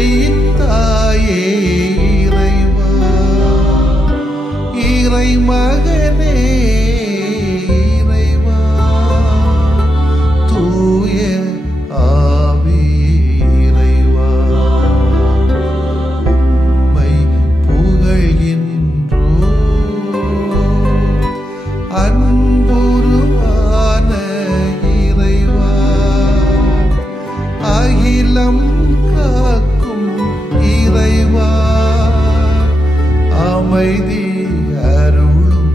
உண்மையின் தாயே இறைவா, இறை மகனே இறைவா, தூய ஆவி இறைவா, உம்மை புகழ்கின்றோ. அன்புருவான இறைவா, அகிலம் காக்கும் இறைவா, அமைதி அருளும்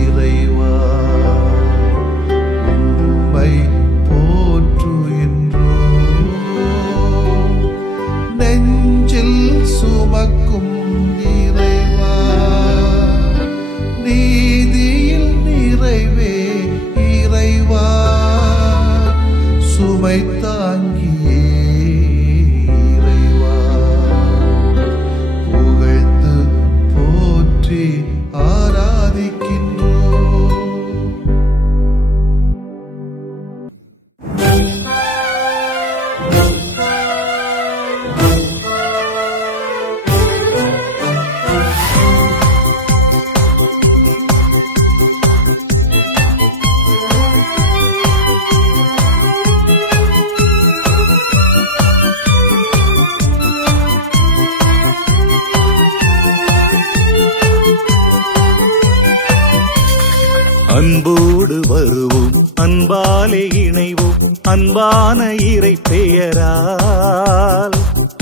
இறைவா, உம்மை போற்றுகின்றோம். நெஞ்சில் சுமக்கும் இறைவா, நீதியில் நிறைவே இறைவா, சுமை தாங்கியே இறைவா, புகழ்ந்து போற்றி ஆராதிக்கின்றோம். அன்போடு வருவோம், அன்பாலே இணைவோம், அன்பான இறை பெயரால்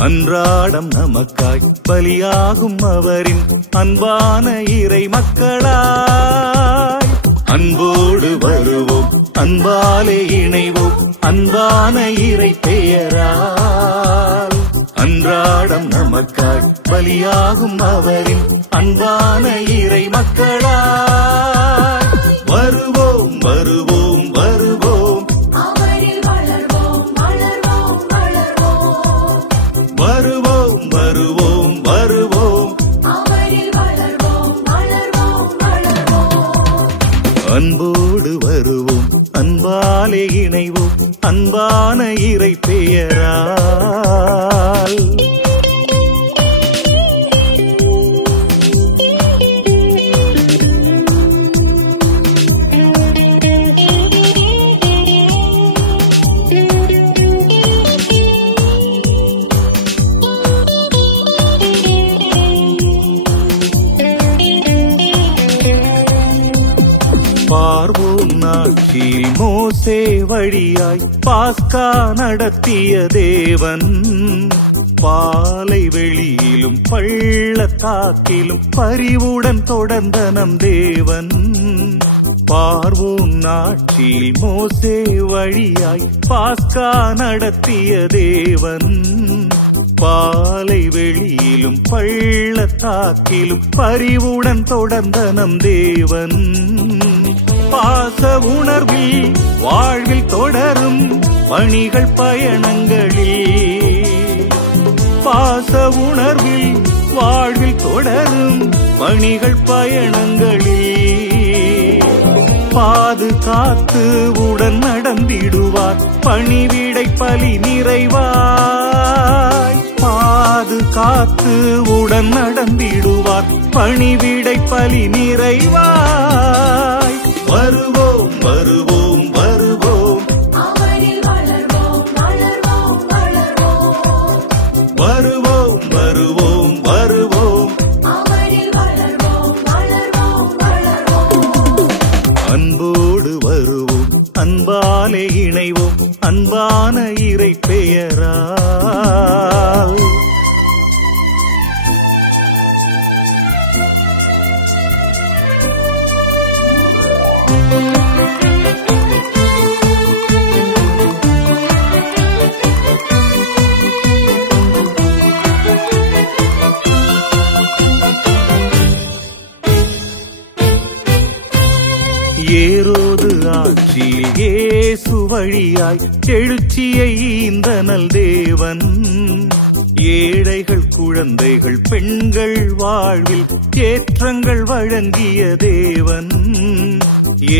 அன்றாடம் நமக்காய் பலியாகும் அவரின் அன்பான இறை மக்களாய். அன்போடு வருவோம், அன்பாலே இணைவோம், அன்பான இறை பெயரால் அன்றாடம் நமக்காய் பலியாகும் அவரின் அன்பான இறை மக்களாய். வருவோம் வருவோம் வருவோம், அவரில் வளர்வோம் வளர்வோம் வளர்வோம். வருவோம் வருவோம் வருவோம், அவரில் வளர்வோம் வளர்வோம் வளர்வோம். அன்போடு வருவோம், அன்பாலே இணைவோம், அன்பான இறை பெயரால். பார்வோன் நாட்டில் மோசே வழியாய் பாஸ்கா நடத்திய தேவன், பாலை வெளியிலும் பள்ளத்தாக்கிலும் பரிவுடன் தொடர்ந்த நம் தேவன். பார்வோன் நாட்டில் மோசே வழியாய் பாஸ்கா நடத்திய தேவன், பாலை வெளியிலும் பள்ளத்தாக்கிலும் பரிவுடன் தொடர்ந்த நம் தேவன். பாச உணர்வில் வாழ்வில் தொடரும் பணிகள் பயணங்களில், பாச உணர்வில் வாழ்வில் தொடரும் பணிகள் பயணங்களில் பாதுகாத்து உடன் நடந்திடுவார் பணிவிடை பலி நிறைவாய். பாதுகாத்து உடன் நடந்திடுவார் பணிவிடை பலி நிறைவாய். வருவோம் வருவோம் வருவோம், அவரில் வளர்வோம் வளர்வோம் வளர்வோம். வருவோம் வருவோம் வருவோம், அவரில் வளர்வோம் வளர்வோம் வளர்வோம். அன்போடு வருவோம், அன்பாலே இணைவோம், அன்பான இறை பெயரால். ஏரோது ஆட்சியில் இயேசு வழியாய் எழுச்சியை ஈந்த நல் தேவன், ஏழைகள் குழந்தைகள் பெண்கள் வாழ்வில் ஏற்றங்கள் வழங்கிய தேவன்.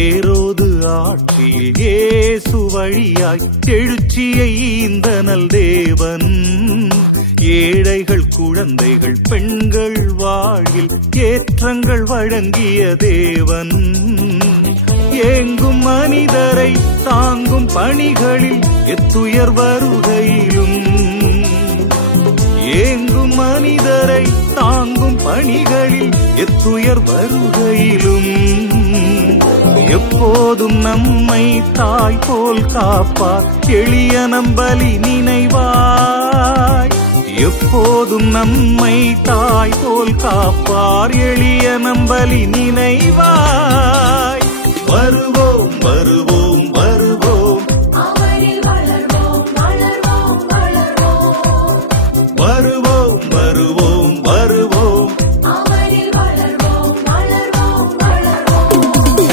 ஏரோது ஆட்சியில் இயேசு வழியாய் எழுச்சியை ஈந்த நல் தேவன், ஏழைகள் குழந்தைகள் பெண்கள் வாழ்வில் ஏற்றங்கள் வழங்கிய தேவன், ஏங்கும் மனிதரை தாங்கும் பணிகளில் எத்துயர் வருகையிலும், ஏங்கும் மனிதரை தாங்கும் பணிகளில் எத்துயர் வருகையிலும், எப்போதும் நம்மை தாய் போல் காப்பார் எளிய நம்பலி நினைவாய், எப்போதும் நம்மை தாய் போல் காப்பார் எளிய நம்பலி நினைவாய். வருவோம் வருவோம் வருவோம், அவரில் வளர்வோம் வளர்வோம் வளர்வோம். வருவோம் வருவோம் வருவோம், அவரில் வளர்வோம் வளர்வோம் வளர்வோம்.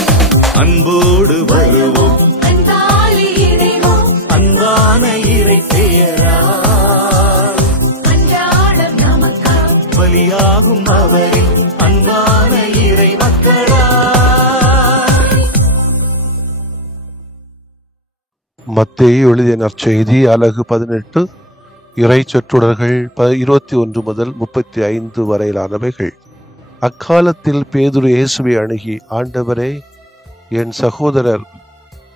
அன்போடு வருவோம் அன்பாலே இறைவோம், அன்பான இறை பெயரால், அன்றாடம் நமக்காய் பலியாகும் அவரின் அன்பான இறை மக்களா. மத்தேயு எழுதிய நற்செய்தி அலகு 18 இறை சொற்றொடர்கள் 21 முதல் 35 வரையிலானவைகள். அக்காலத்தில் பேதுரு இயேசுவை அணுகி, ஆண்டவரே, என் சகோதரர்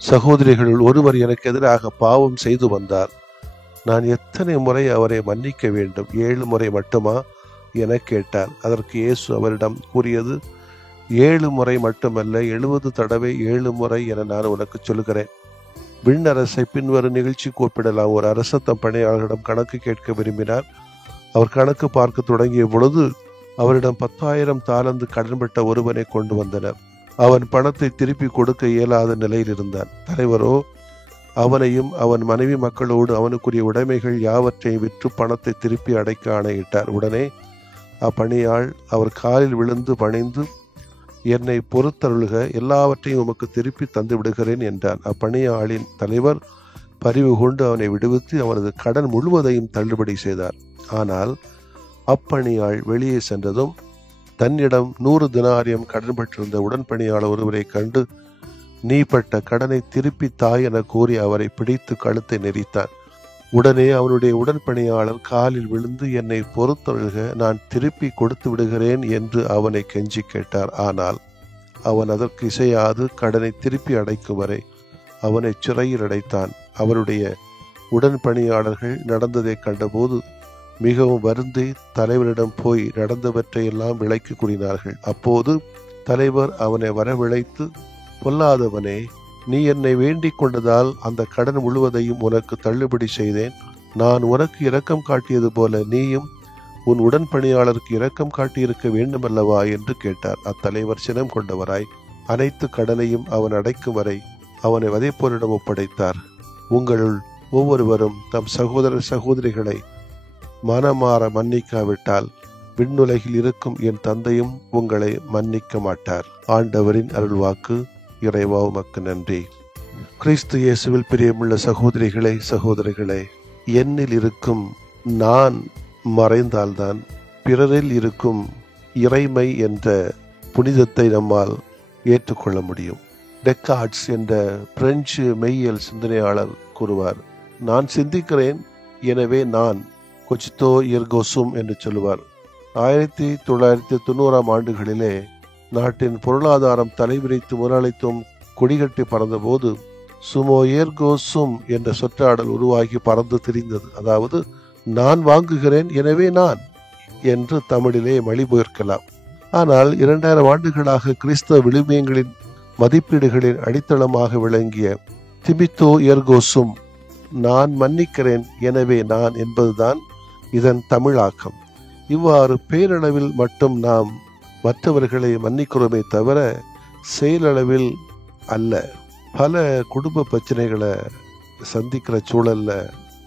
சகோதரிகளுள் ஒருவர் எனக்கு எதிராக பாவம் செய்து வந்தார். நான் எத்தனை முறை அவரை மன்னிக்க வேண்டும்? 7 முறை மட்டுமா என கேட்டார். அதற்கு இயேசு அவரிடம் கூறியது, 7 முறை மட்டுமல்ல, 70 தடவை 7 முறை என நான் உனக்கு சொல்கிறேன். விண்ணரசை பின்வரும் நிகழ்ச்சிக்கு ஒப்பிடலாம். ஒரு அரசர் தம் பணியாளர்களிடம் கணக்கு கேட்க விரும்பினார். அவர் கணக்கு பார்க்க தொடங்கிய பொழுது அவரிடம் 10,000 தாலந்து கடன்பட்ட ஒருவனை கொண்டு வந்தனர். அவன் பணத்தை திருப்பி கொடுக்க இயலாத நிலையில் இருந்தான். தலைவரோ அவனையும் அவன் மனைவி மக்களோடு அவனுக்குரிய உடைமைகள் யாவற்றையும் விற்று பணத்தை திருப்பி அடைக்க ஆணையிட்டார். உடனே அப்பணியாள் அவர் காலில் விழுந்து பணிந்து, என்னை பொறுத்தருளுக, எல்லாவற்றையும் உமக்கு திருப்பி தந்து விடுகிறேன் என்றான். அப்பணியாளின் தலைவர் பரிவு கொண்டு அவனை விடுவித்து அவனது கடன் முழுவதையும் தள்ளுபடி செய்தார். ஆனால் அப்பணியாள் வெளியே சென்றதும் தன்னிடம் 100 தினாரியம் கடன்பட்டிருந்த உடன்பணியாளர் ஒருவரை கண்டு, நீ பட்ட கடனை திருப்பி தாய் என கூறி அவரை பிடித்து கழுத்தை நெரித்தான். உடனே அவனுடைய உடன்பணியாளர் காலில் விழுந்து, என்னை பொறுத்தருள்க, நான் திருப்பி கொடுத்து விடுகிறேன் என்று அவனை கெஞ்சி கேட்டார். ஆனால் அவன் அதற்கு இசையாது கடனை திருப்பி அடைக்கும் வரை அவனை சிறையில் அடைத்தான். அவருடைய உடன்பணியாளர்கள் நடந்ததை கண்டபோது மிகவும் வருந்தி தலைவரிடம் போய் நடந்தவற்றையெல்லாம் விளக்கி கூறினார்கள். அப்போது தலைவர் அவனை வரவழைத்து, பொல்லாதவனே, நீ என்னை வேண்டிக் கொண்டதால் அந்த கடன் முழுவதையும் உனக்கு தள்ளுபடி செய்தேன். நான் உனக்கு இரக்கம் காட்டியது போல நீயும் உன் உடன்பணியாளருக்கு இரக்கம் காட்டியிருக்க வேண்டுமல்லவா என்று கேட்டார். அத்தலைவர் சினம் கொண்டவராய் அனைத்து கடனையும் அவன் அடைக்கும் வரை அவனை வதைப்போரிடம் ஒப்படைத்தார். உங்களுள் ஒவ்வொருவரும் தம் சகோதர சகோதரிகளை மனமாற மன்னிக்காவிட்டால் விண்ணுலகில் இருக்கும் என் தந்தையும் உங்களை மன்னிக்க மாட்டார். ஆண்டவரின் அருள்வாக்கு. இறைவா உமக்கு நன்றி. கிறிஸ்து இயேசுவில் பிரியமுள்ள சகோதரிகளே சகோதரிகளே, என்னில் இருக்கும் நான் மறைந்தால்தான் பிறரில் இருக்கும் இறைமை என்ற புனிதத்தை நம்மால் ஏற்றுக்கொள்ள முடியும். டெக்கார்ட்ஸ் என்ற பிரெஞ்சு மெய்யியல் சிந்தனையாளர் கூறுவார், நான் சிந்திக்கிறேன், எனவே நான் கொச்சித்தோ எர்கோசும் என்று சொல்லுவார். 1990ஆம் ஆண்டுகளிலே நாட்டின் பொருளாதாரம் தலைவிரித்து முதலாளித்துவம் கொடிகட்டி பறந்தபோது சுமோ ஏர்கோசும் என்ற சொற்றாடல் உருவாகி பறந்து திரிந்தது. அதாவது, நான் வாங்குகிறேன், எனவே நான் என்று தமிழிலே மொழிபெயர்க்கலாம். ஆனால் 2000 ஆண்டுகளாக கிறிஸ்தவ விழுமியங்களின் மதிப்பீடுகளின் அடித்தளமாக விளங்கிய திமித்தோ எர்கோசும், நான் மன்னிக்கிறேன், எனவே நான் என்பதுதான் இதன் தமிழாக்கம். இவ்வாறு பேரளவில் மட்டும் நாம் மற்றவர்களை மன்னிக்கிறோமே தவிர செயலளவில் அல்ல. பல குடும்ப பிரச்சனைகளை சந்திக்கிற சூழல்ல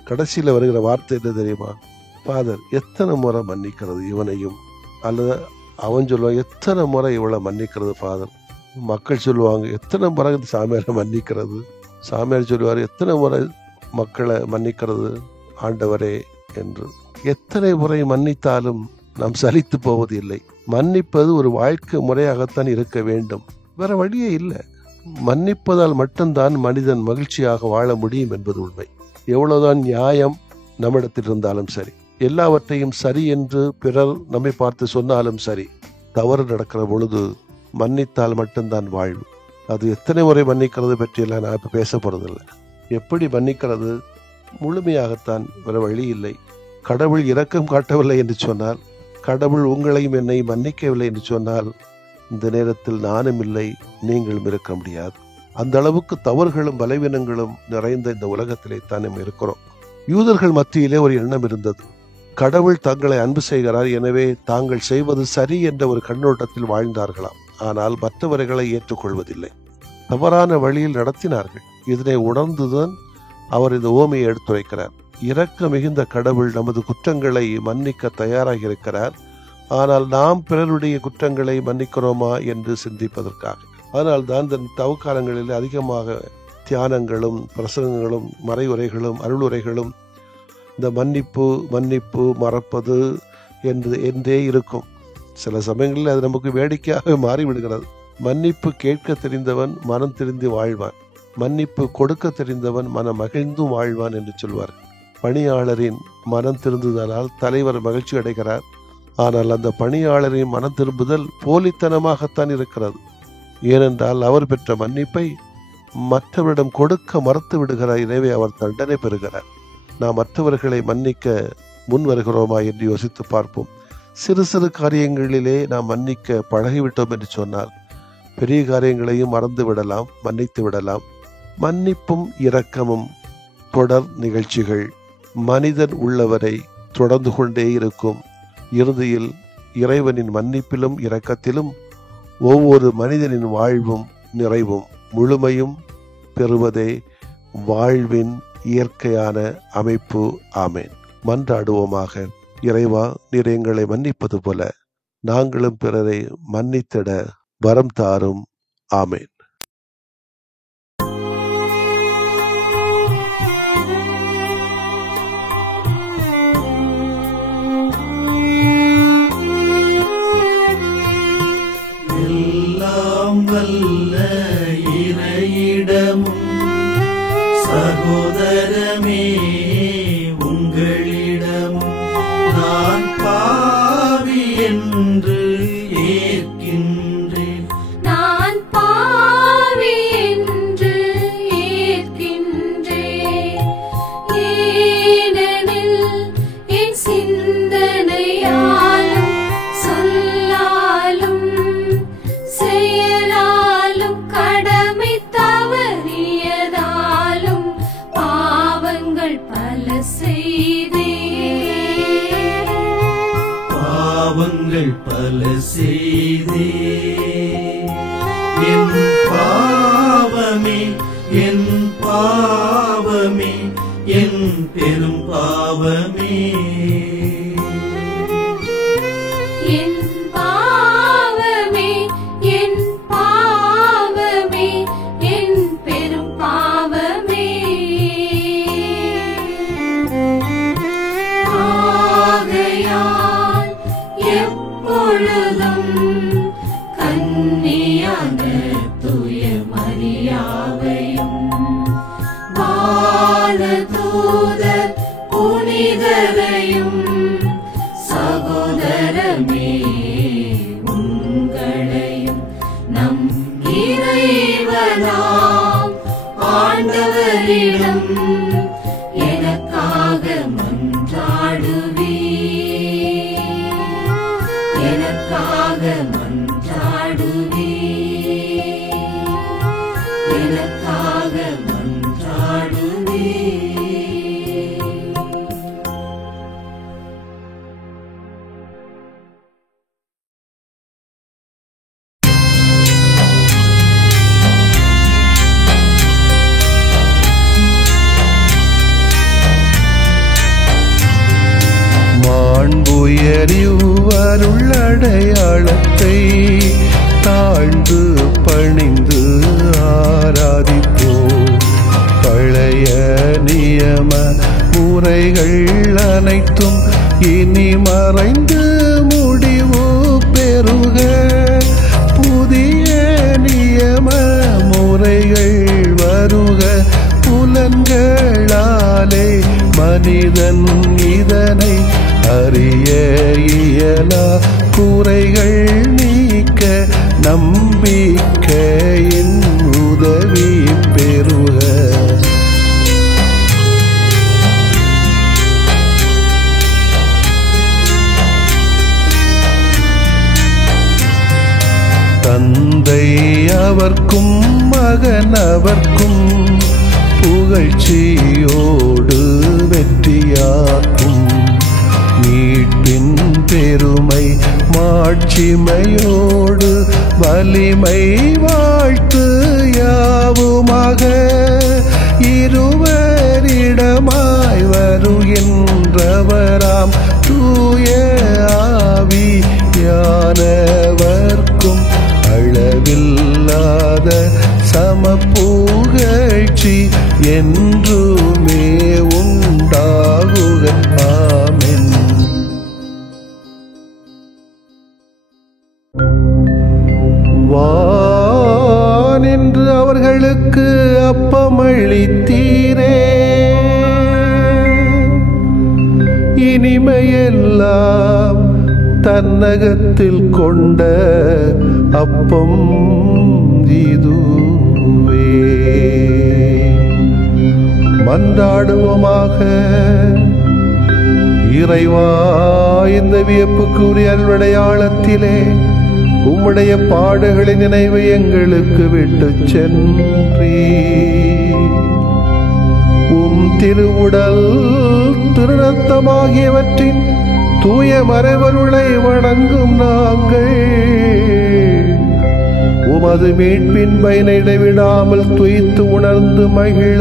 கடைசியில் வருகிற வார்த்தை என்ன தெரியுமா? ஃபாதர், எத்தனை முறை மன்னிக்கிறது இவனையும், அல்லது அவன் சொல்லுவான், எத்தனை முறை இவளை மன்னிக்கிறது ஃபாதர். மக்கள் சொல்லுவாங்க, எத்தனை முறை இந்த சாமியாரை மன்னிக்கிறது. சாமியார் சொல்லுவார், எத்தனை முறை மக்களை மன்னிக்கிறது ஆண்டவரே என்று. எத்தனை முறை மன்னித்தாலும் நாம் சலித்து போவது இல்லை. மன்னிப்பது ஒரு வாழ்க்கை முறையாகத்தான் இருக்க வேண்டும், வேற வழியே இல்லை. மன்னிப்பதால் மட்டும்தான் மனிதன் மகிழ்ச்சியாக வாழ முடியும் என்பது உண்மை. எவ்வளவுதான் நியாயம் நம்மிடத்தில் இருந்தாலும் சரி, எல்லாவற்றையும் சரி என்று பிறர் நம்மை பார்த்து சொன்னாலும் சரி, தவறு நடக்கிற பொழுது மன்னித்தால் மட்டும்தான் வாழ்வு. அது எத்தனை முறை மன்னிக்கிறது பற்றியெல்லாம் நான் இப்போ பேச போறதில்லை. எப்படி மன்னிக்கிறது? முழுமையாகத்தான், வேற வழி இல்லை. கடவுள் இரக்கம் காட்டவில்லை என்று சொன்னால், கடவுள் உங்களையும் என்னை மன்னிக்கவில்லை என்று சொன்னால், இந்த நேரத்தில் நானும் இல்லை, நீங்களும் இருக்க முடியாது. அந்த அளவுக்கு தவறுகளும் பலவீனங்களும் நிறைந்த இந்த உலகத்திலே தான் நம்ம இருக்கிறோம். யூதர்கள் மத்தியிலே ஒரு எண்ணம் இருந்தது. கடவுள் தங்களை அன்பு செய்கிறார், எனவே தாங்கள் செய்வது சரி என்ற ஒரு கண்ணோட்டத்தில் வாழ்ந்தார்களாம். ஆனால் மற்றவர்களை ஏற்றுக்கொள்வதில்லை, தவறான வழியில் நடத்தினார்கள். இதனை உணர்ந்துதான் அவர் இந்த உவமையை எடுத்துரைக்கிறார். இரக்க மிகுந்த கடவுள் நமது குற்றங்களை மன்னிக்க தயாராக இருக்கிறார். ஆனால் நாம் பிறருடைய குற்றங்களை மன்னிக்கிறோமா என்று சிந்திப்பதற்காக. அதனால் தான் இந்த தவக்காலங்களில் அதிகமாக தியானங்களும் பிரசங்கங்களும் மறைவுரைகளும் அருளுரைகளும் இந்த மன்னிப்பு மன்னிப்பு மறப்பது என்றே இருக்கும். சில சமயங்களில் அது நமக்கு வேடிக்கையாக மாறிவிடுகிறது. மன்னிப்பு கேட்க தெரிந்தவன் மனம் திருந்தி வாழ்வான், மன்னிப்பு கொடுக்க தெரிந்தவன் மனம் மகிழ்ந்தும் வாழ்வான் என்று சொல்வார். பணியாளரின் மனம் திருந்துதலால் தலைவர் மகிழ்ச்சி அடைகிறார். ஆனால் அந்த பணியாளரின் மனம் திரும்புதல் போலித்தனமாகத்தான் இருக்கிறது. ஏனென்றால் அவர் பெற்ற மன்னிப்பை மற்றவரிடம் கொடுக்க மறுத்து விடுகிறார். எனவே அவர் தண்டனை பெறுகிறார். நாம் மற்றவர்களை மன்னிக்க முன் வருகிறோமா என்று யோசித்து பார்ப்போம். சிறு சிறு காரியங்களிலே நாம் மன்னிக்க பழகிவிட்டோம் என்று சொன்னால் பெரிய காரியங்களையும் மறந்து விடலாம், மன்னித்து விடலாம். மன்னிப்பும் இரக்கமும் தொடர் நிகழ்ச்சிகள். மனிதன் உள்ளவரை தொடர்ந்து கொண்டே இருக்கும். இறுதியில் இறைவனின் மன்னிப்பிலும் இரக்கத்திலும் ஒவ்வொரு மனிதனின் வாழ்வும் நிறைவும் முழுமையும் பெறுவதே வாழ்வின் இயற்கையான அமைப்பு. ஆமேன். மன்றாடுவோமாக. இறைவா, நீர் எங்களை மன்னிப்பது போல நாங்களும் பிறரை மன்னித்திட வரம் தாரும். ஆமேன். எல்லாம் வல்ல இறையிடமும் சகோதரமே உங்களிடமும் நான் பாவி என்று ஏற்கின்றேன். நான் பாவி என்று ஏற்கின்றேன். ஏனெனில் என் சிந்தனையாலும் சொல்லாலும் செயலாலும் கடமை தவறியதாலும் பாவங்கள் பல செய்தேன். பாவங்கள் பல செய்தேன். என் பாவமே, என் பாவமே, என் பெரும் பாவமே. என் பாவமே, என் பாவமே, என் பெரும் பாவமே. ஆகையால் எப்பொழுதும் கன்னியான தூய மரியாவையும் வானதூதர் புனிதரையும் சகோதரமே உங்களையும் நம் இறைவனாம் ஆண்டவரிடம் எனக்காக மன்றாடுவீர், எனக்காக மன்றாடுவீர், எனக்காக மன்றாடுவீர். மாண்புயரிவருள்ளடையாளத்தை தாழ்ந்து பணிந்து ஆராதிப்போம். பழைய நியம முறைகள் அனைத்தும் இனி மறைந்து முடிவு பெறுக. புதிய நியம முறைகள் வருக. புலன்களாலே மனிதன் இதனை இயலா குறைகள் நீக்க நம்பிக்கையின் உதவி பெறுக. தந்தை அவர்க்கும் மகன் அவர்க்கும் புகழ்ச்சியோடு வெற்றியாக்கும். மீட்பின் பெருமை மாட்சிமையோடு வலிமை வாழ்த்து யாவுமாக. இருவரிடமாய் வருகின்றவராம் தூய ஆவியானவர்க்கும் அளவில்லாத சமப்புகழ்ச்சி என்றுமே உண்டாகுக. ஆமென். வானின்று அவர்களுக்கு அப்பமளித்தீரே, இனிமையெல்லாம் தன்னகத்தில் கொண்ட அப்பம் இதுவே. மன்றாடுவோமாக. இறைவா, இந்த வியப்புக்குரிய அல்வடையாளத்திலே உம்முடைய பாடுகளின் நினைவை எங்களுக்கு விட்டு சென்றீ. உம் திருவுடல் திருநத்தமாகியவற்றின் தூய மறைவருளை வணங்கும் நாங்கள் உமது மீட்பின் பயனை இடைவிடாமல் துய்த்து உணர்ந்து மகிழ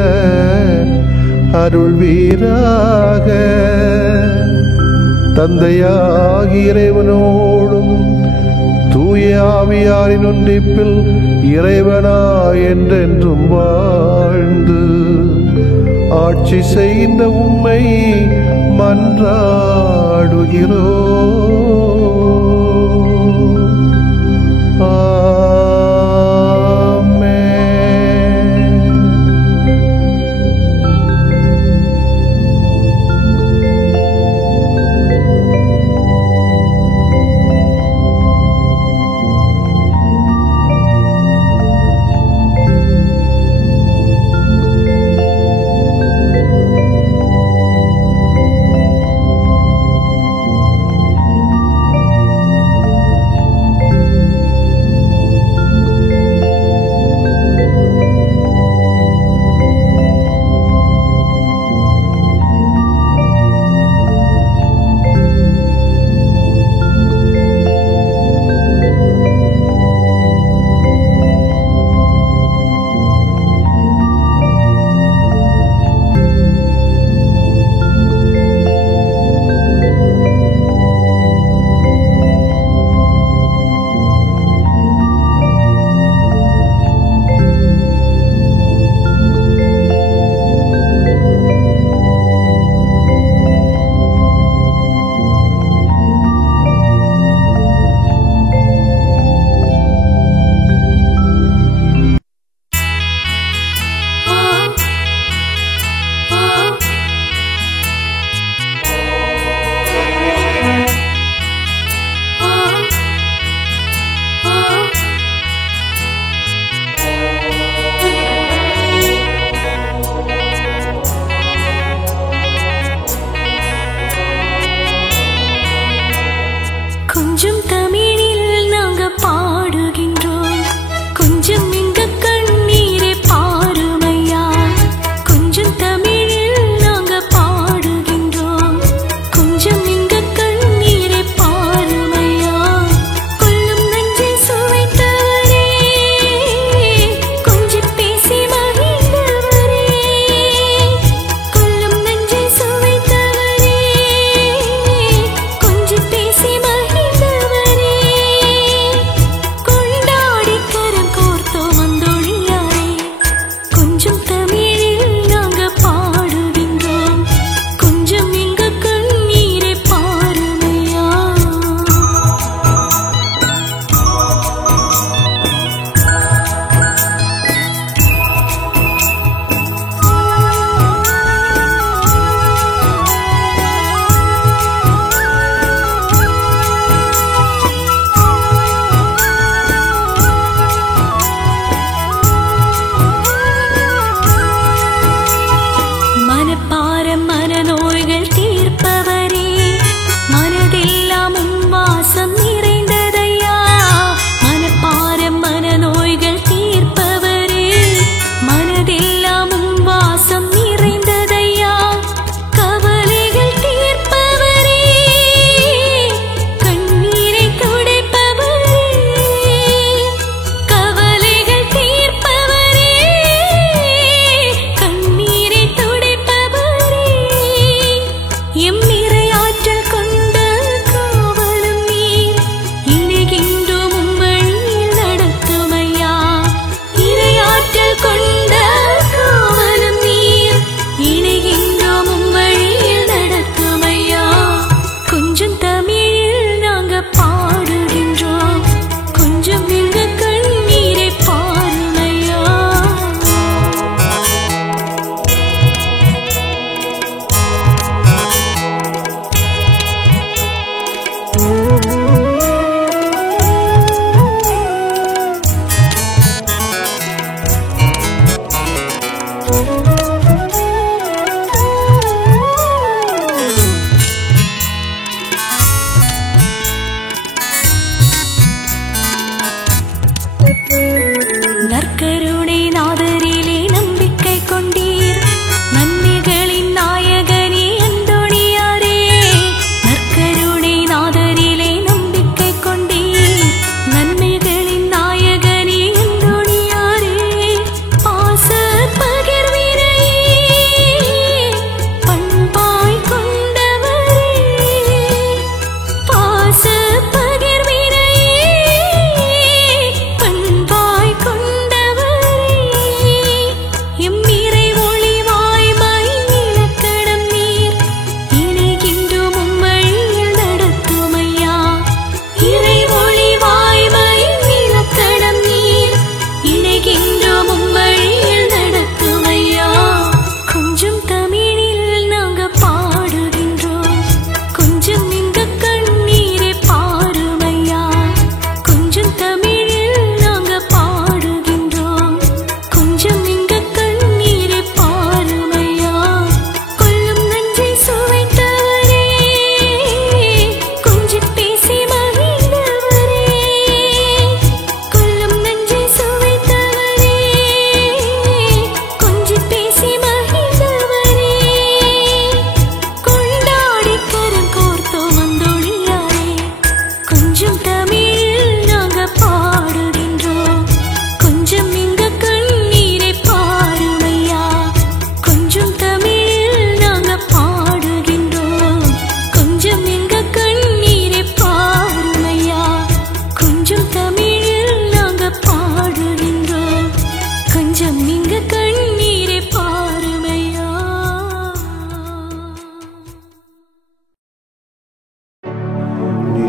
அருள்வீராக. தந்தையாகி இறைவனோடும் தூய ஆவியாரின் ஒன்றிப்பில் இறைவனா என்றென்றும் வாழ்ந்து ஆட்சி செய்த உம்மை மன்றாடுகிறோம். ஆமென்.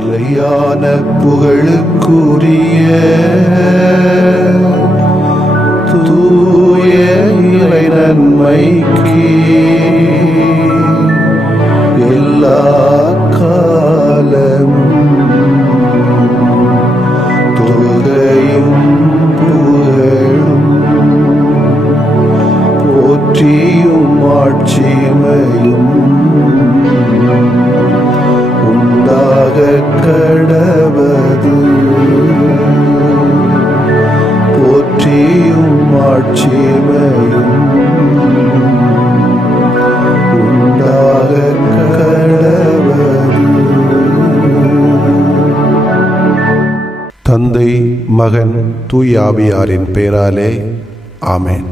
நிலையான புகழுக்குரிய தூய இறை நன்மைக்கு எல்லா காலமும் தொழுகையும் புகழும் போற்றியும் ஆட்சிமையும் உண்டாக கடவது. போற்றியும் ஆட்சிமையும் உண்டாக கடவது. தந்தை, மகன், தூய ஆவியாரின் பெயராலே ஆமென்.